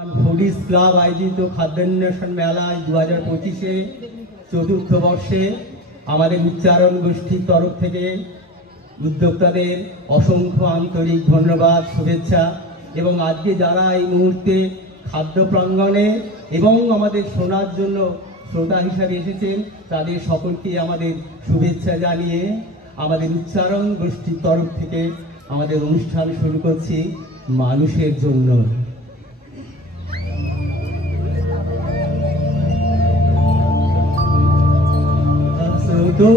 Foodies club আয়োজিত খাদ্যান্বেষণ মেলায় 2025-এ চতুর্থ বর্ষে আমাদের উচ্চারণ গোষ্ঠীর তরফ থেকে উদ্যোক্তাদের অসংখ্য আন্তরিক ধন্যবাদ, শুভেচ্ছা। এবং আজকে যারা এই মুহূর্তে খাদ্য প্রাঙ্গণে এবং আমাদের শোনার জন্য শ্রোতা হিসাবে এসেছেন, তাদের সকলকে আমাদের শুভেচ্ছা জানিয়ে আমাদের উচ্চারণ গোষ্ঠীর তরফ থেকে আমাদের অনুষ্ঠান শুরু করছি মানুষের জন্য। तो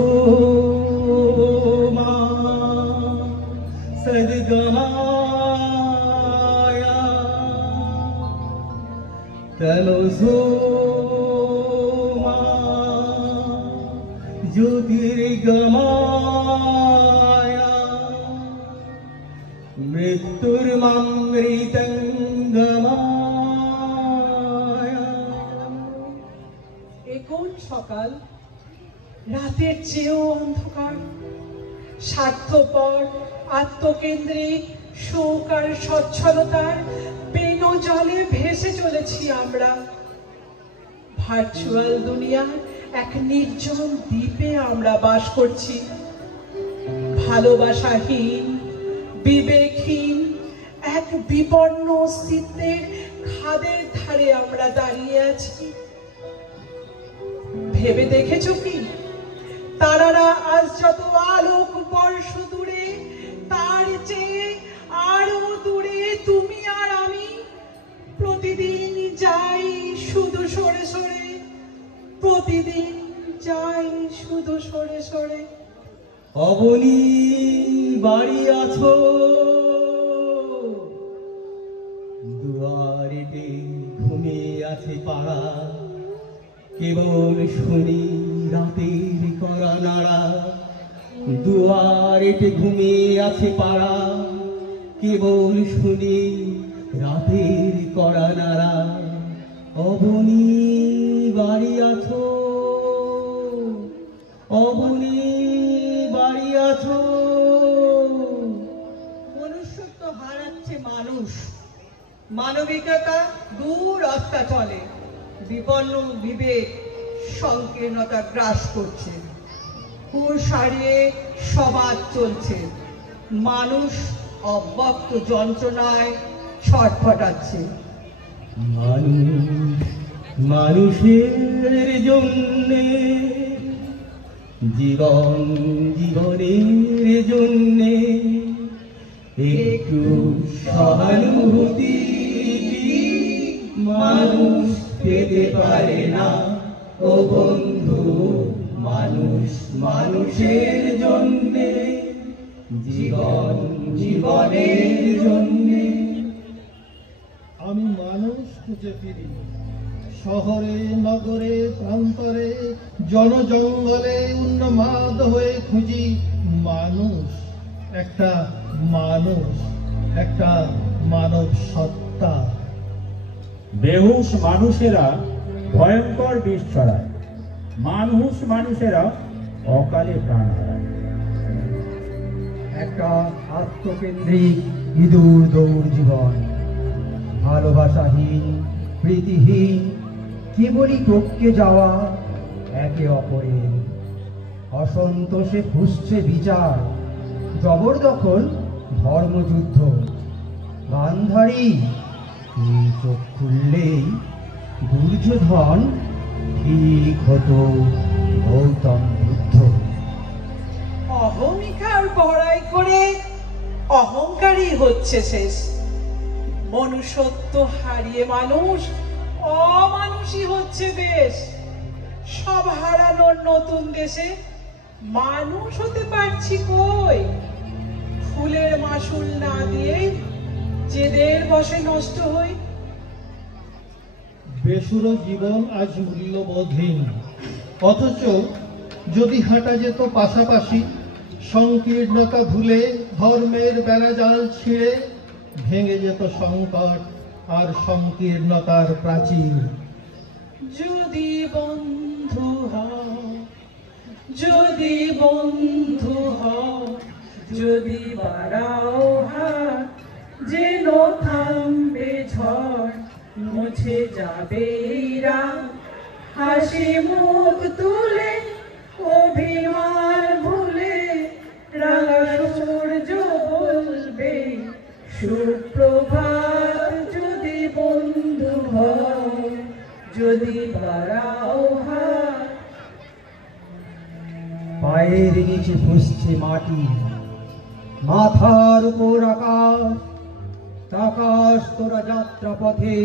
सद्गमाया तमसो ज्योतिर्गमाया मृत्युर्मृतंगमाया। এখন সকাল রাতের চেয়েও অন্ধকার, স্বার্থপর আত্মকেন্দ্রিক শোক আর সচ্ছলতার পেনো জলে ভেসে চলেছি আমরা। ভার্চুয়াল দুনিয়ার এক নির্জন দ্বীপে আমরা বাস করছি। ভালোবাসাহীন, বিবেকহীন এক বিপন্ন অস্তিত্বের খাদের ধারে আমরা দাঁড়িয়ে আছি। ভেবে দেখেছো কি, তারারা আজ যত আলোক বর্ষ দূরে, তার চেয়ে আরো দূরে তুমি আর আমি প্রতিদিন যাই শুধু সরে সরে, প্রতিদিন যাই শুধু সরে সরে। অবনী বাড়ি আছো, দুয়ারেতে ঘুমিয়ে আছে পাড়া, কেবল শুনি রাতের করা নাড়া। দুয়ারেতে ঘুমিয়ে আছে পাড়া, কেবল শুনি রাতের করা নাড়া। অবনী বাড়ি আছো, অবনী বাড়ি আছো। মনুষ্যত্ব হারাচ্ছে মানুষ, মানবিকতা দূর রাস্তা চলে, বিপন্ন বিবেক সংকীর্ণতা গ্রাস করছে, হুঁশ হারিয়ে সমাজ চলছে, মানুষ অব্যক্ত যন্ত্রণায় ছটফটাচ্ছে। মানুষ মানুষের জন্যে, জীবন জীবনের জন্যে একটু সহানুভূতি মানুষ পেতে পারে না। ও বন্ধু, মানুষ মানুষের জন্যে, জীবন জীবনের জন্যে। আমি মানুষ খুঁজে ফিরি শহরে, নগরে, প্রান্তরে, জনজঙ্গলে উন্মাদ হয়ে খুঁজি মানুষ, একটা মানুষ, একটা মানব সত্তা। বেহুশ মানুষেরা ভয়ঙ্কর বিষ ছড়ায়, মানুষ মানুষেরা অকালে প্রাণ হারায়। একটা আত্মকেন্দ্রিক ইঁদুর দৌড় জীবন, ভালোবাসাহীন, প্রীতিহীন, কেবলই টপকে যাওয়া একে অপরের। অসন্তোষে ফুসছে বিচার, জবরদখল, ধর্মযুদ্ধ। গান্ধারী এই চোখ খুললেই দুর্যোধন ঠিক হতো গৌতম বুদ্ধ। অহমিকার বড়াই করে অহংকারী হচ্ছে শেষ। মনুষ্যত্ব হারিয়ে মানুষ অমানুষই হচ্ছে বেশ। সব হারানোর নতুন দেশে মানুষ হতে পারছি কই? ফুলের মাসুল না দিয়ে জেদের বসে নষ্ট হই। বেসুরো জীবন আজ মূল্যবোধহীন, অথচ যদি হাঁটা যেত পাশাপাশি, সংকীর্ণতা ভুলে ধর্মের বেড়াজাল ছিঁড়ে ভেঙে যেত সংকট আর সংকীর্ণতার প্রাচীর। যদি বন্ধু হও, যদি বন্ধু হও, যদি বাড়াও হাত, যেন থামবে ঝড় মুছে যাবে রাগ, হাসি মুখ তুলে অভিমান ভুলে রাঙা সূর্য বলবে সুপ্রভাত। যদি বন্ধু হও, যদি বাড়াও হাত। পায়ের নিচে ফুসছে মাটি, মাথার উপর আকাশ, তাকাস তোরা যাত্রা পথে,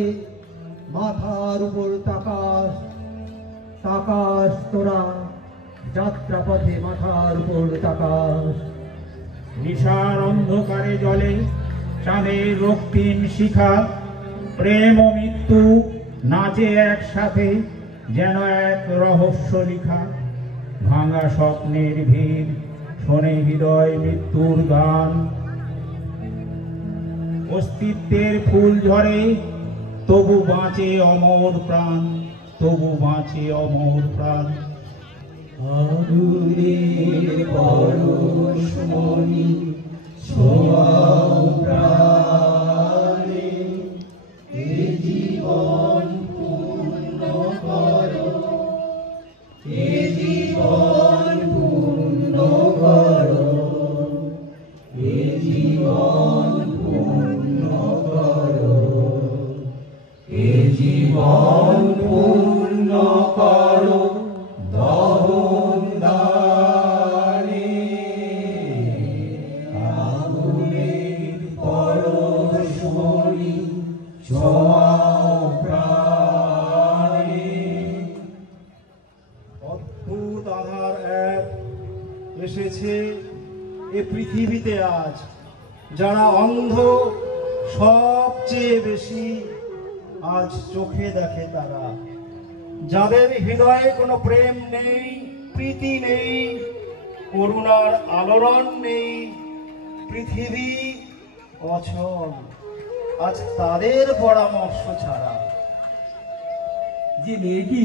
মাথার উপর তাকাস, তাকাস তোরা যাত্রা পথে, মাথার উপর তাকাস। নিশার অন্ধকারে জলে চাঁদের রক্তিম শিখা, প্রেম ও মৃত্যু নাচে একসাথে, যেন এক রহস্য লিখা। ভাঙা স্বপ্নের ভিড় শোনে হৃদয় মৃত্যুর গান। অস্তিত্বের ফুল ঝরে তবু বাঁচে অমর প্রাণ, তবু বাঁচে অমর প্রাণ। আগুনের পরশমণি ছোঁয়াও প্রাণে, এ জীবন পূর্ণ করো, এ জীবন পূর্ণ করো, এ জীবন পূর্ণ করো, এ জীবন পূর্ণ করো। দহন দানে আগুনের পরশমণি ছোঁয়াও প্রাণে। অদ্ভুত আধার এক এসেছে এ পৃথিবীতে আজ। যারা অন্ধ সবচেয়ে বেশি আজ চোখে দেখে তারা, যাদের হৃদয়ে কোনো প্রেম নেই, প্রীতি নেই, করুণার আলোড়ন নেই, পৃথিবী অচল আজ তাদের পরামর্শ ছাড়া। যে মেয়েটি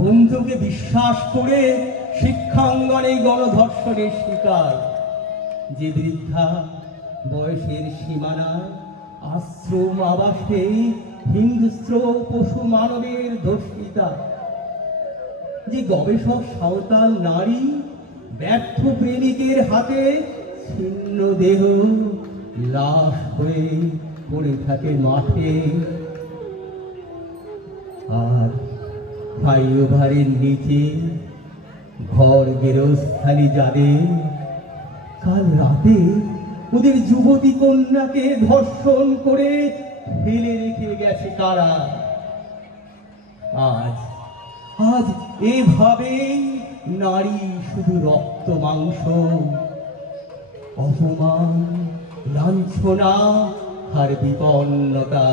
বন্ধুকে বিশ্বাস করে শিক্ষাঙ্গনে গণধর্ষণের শিকার, যে বৃদ্ধা বয়সের সীমানায় আশ্রম আবাসে হিংস্র পশু মানবের ধর্ষিতা, যে গবেষক সাঁওতাল নারী ব্যর্থ প্রেমিকের হাতে ছিন্ন দেহ লাশ হয়ে পড়ে থাকে মাঠে। আর ফ্লাইওভারের নিচে ঘর গেরস্থালি যাদের, কাল রাতে ওদের যুবতী কন্যাকে ধর্ষণ করে ফেলে রেখে গেছে কারা। আজ আজ এভাবে নারী শুধু রক্ত মাংস, অপমান, লাঞ্ছনা আর বিপন্নতা।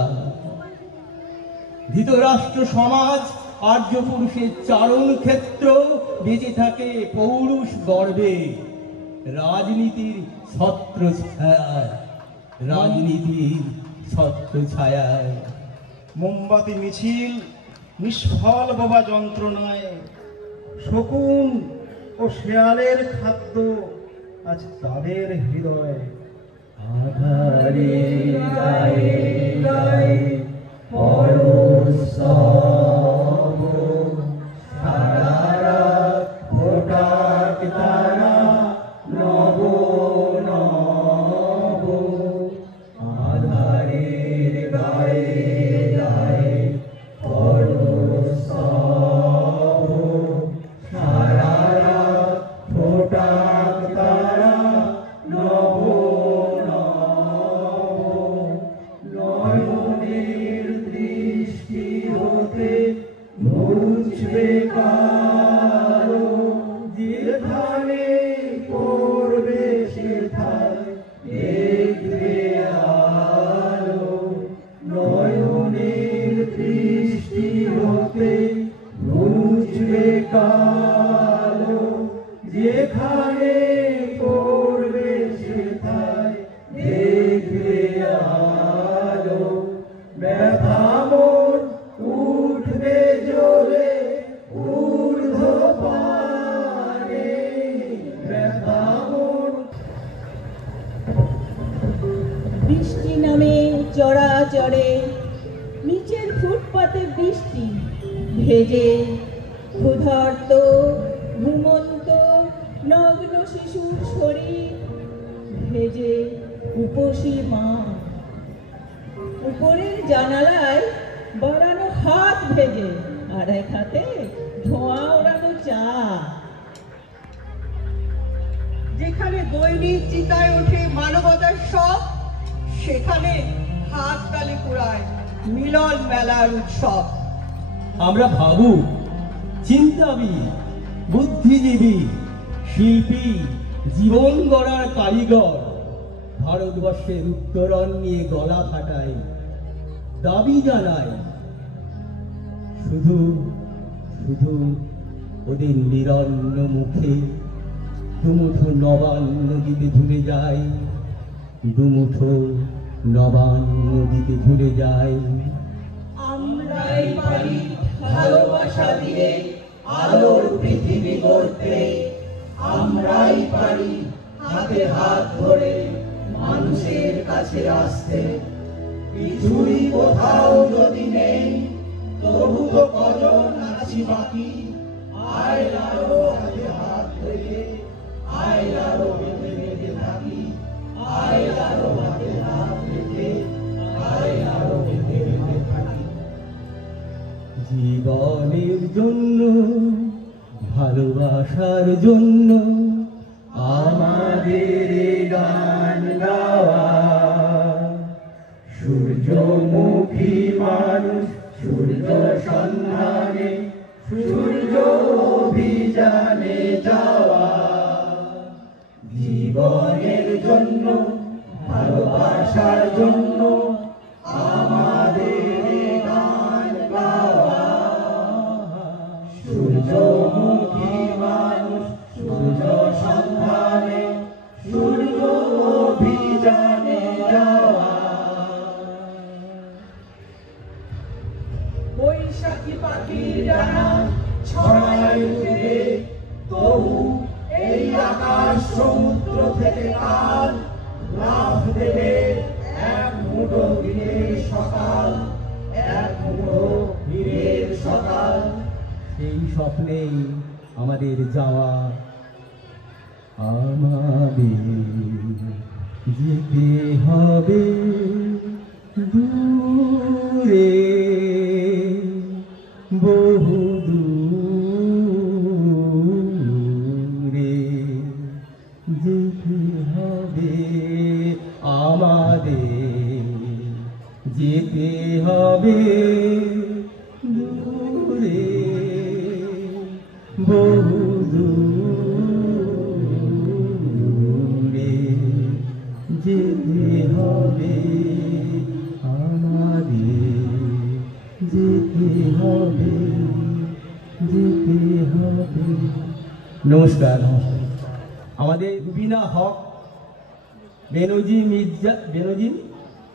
ধৃতরাষ্ট্র সমাজ আর্য পুরুষের চারণ ক্ষেত্র বেঁচে থাকে পৌরুষ গর্বে। রাজনীতির ছত্র ছায়ায়, রাজনীতির ছত্র ছায়ায়। মোমবাতি মিছিল নিষ্ফল বোবা যন্ত্রণায়, শকুন ও শেয়ালের খাদ্য আজ তাদের হৃদয়। আধারে গায়ে গায়ে পরশব, সারা রাত ফোটাক তারা নব নব। আধারের গায়ে গায়ে পরশব, সারা রাত ফোটাক তারা নব নব। নয়নের দৃষ্টি হতে মুছবে কারো, যেখানে পড়বে সেথায় দেখবে আলো। নয়নের দৃষ্টি হতে মুছবে কারো, যেখানে পড়বে সেথায় দেখবে আলো। ব্যথা মন উঠবে জ্বলে ঊর্ধ্বপানে, ব্যথা মন। বৃষ্টি নামে চড়াচড়ে উৎপাতে বৃষ্টি ভেজে ক্ষুধার্ত ঘুমন্ত নগ্ন শিশুর শরীর ভেজে উপসী মা উপরের জানালায় বাড়ানো হাত ভেজে আর এক হাতে ধোঁয়া ওড়ানো চা। যেখানে দৈনিক চিতায় ওঠে মানবতার সব, সেখানে হাত তালি পোড়ায় মিলন মেলার উৎসব। আমরা ভাবুক, চিন্তাবিদ, বুদ্ধিজীবী, শিল্পী, জীবন গড়ার কারিগর ভারতবর্ষের উত্তরণ নিয়ে গলা ফাটায়, দাবি জানায়, শুধু শুধু ওদের নিরন্ন মুখে দুমুঠো নবান্ন দিতে ভুলে যায়, দুমুঠো নবান্ন দিতে ভুলে যায়। আমরাই পারি ভালোবাসা দিয়ে আলোর পৃথিবী গড়তে, আমরাই পারি হাতে হাত ধরে মানুষের কাছে আসতে। কিছুই কোথাও যদি নেই, তবু তো কজন আছি বাকি। আয় আরো হাতে হাত ধরে, আয় আরো বেঁধে বেঁধে থাকি। আয় আরো হাতে হাত রেখে, আয় আরো বেঁধে বেঁধে থাকি। জীবনের জন্য, ভালোবাসার জন্য আমাদের এ গান গাওয়া। সূর্যমুখী মানুষ সূর্য সন্ধানে, সূর্য অভিযানে যাওয়া। জীবনের জন্য, ভালোবাসার জন্য আমাদের এ গান গাওয়া। সূর্যমুখী মানুষ সূর্য সন্ধানে, সূর্য অভিযানে যাওয়া। বৈশাখী পাখির ডানা ছড়ায় উঠে, তবু এই আকাশ সমুদ্র থেকে কাল লাফ দেবে এক মুঠো দিনের সকাল, এক মুঠো দিনের সকাল। সেই স্বপ্নেই আমাদের যাওয়া, আমাদের যেতে হবে দূরে, বহু দূরে যেতে হবে, আমাদের যেতে হবে দূরে, বহু দূরে যেতে হবে, আমাদের যেতে হবে, যেতে হবে। নমস্কার। আমাদের রুবিনা হক,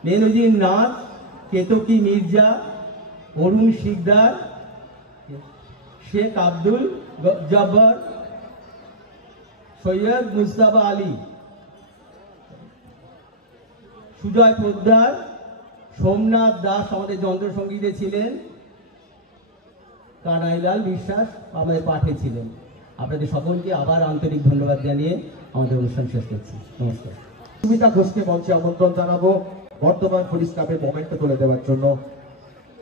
বেনজির নাথ, কেতকী মির্জা, অরুণ শিকদার, শেখ আব্দুল জব্বার, সৈয়দ মুস্তাফা আলী, সুজয় পোদ্দার, সোমনাথ দাস আমাদের যন্ত্রসঙ্গীতে ছিলেন, কানাইলাল বিশ্বাস আমাদের পাঠে ছিলেন। আপনাদের সকলকে আবার আন্তরিক ধন্যবাদ জানিয়ে আমাদের অনুষ্ঠান শেষ করছি। নমস্কার। সুমিতা ঘোষকে মঞ্চে আমন্ত্রণ জানাবো বর্ধমান পুলিশ ক্লাবের মোমেন্টে তুলে দেওয়ার জন্য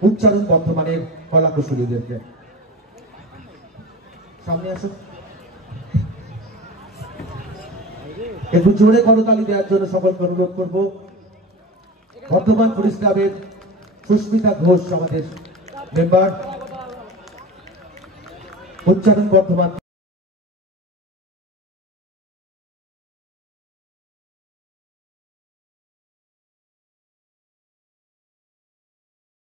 উচ্চারণ বর্ধমানের কলাকুশলীদেরকে। সামনে আসুন, একটু জোরে করতালি দেওয়ার জন্য সকলকে অনুরোধ করবো। বর্ধমান পুলিশ ক্লাবের সুস্মিতা ঘোষ আমাদের মেম্বার, উচ্চারণ বর্ধমান।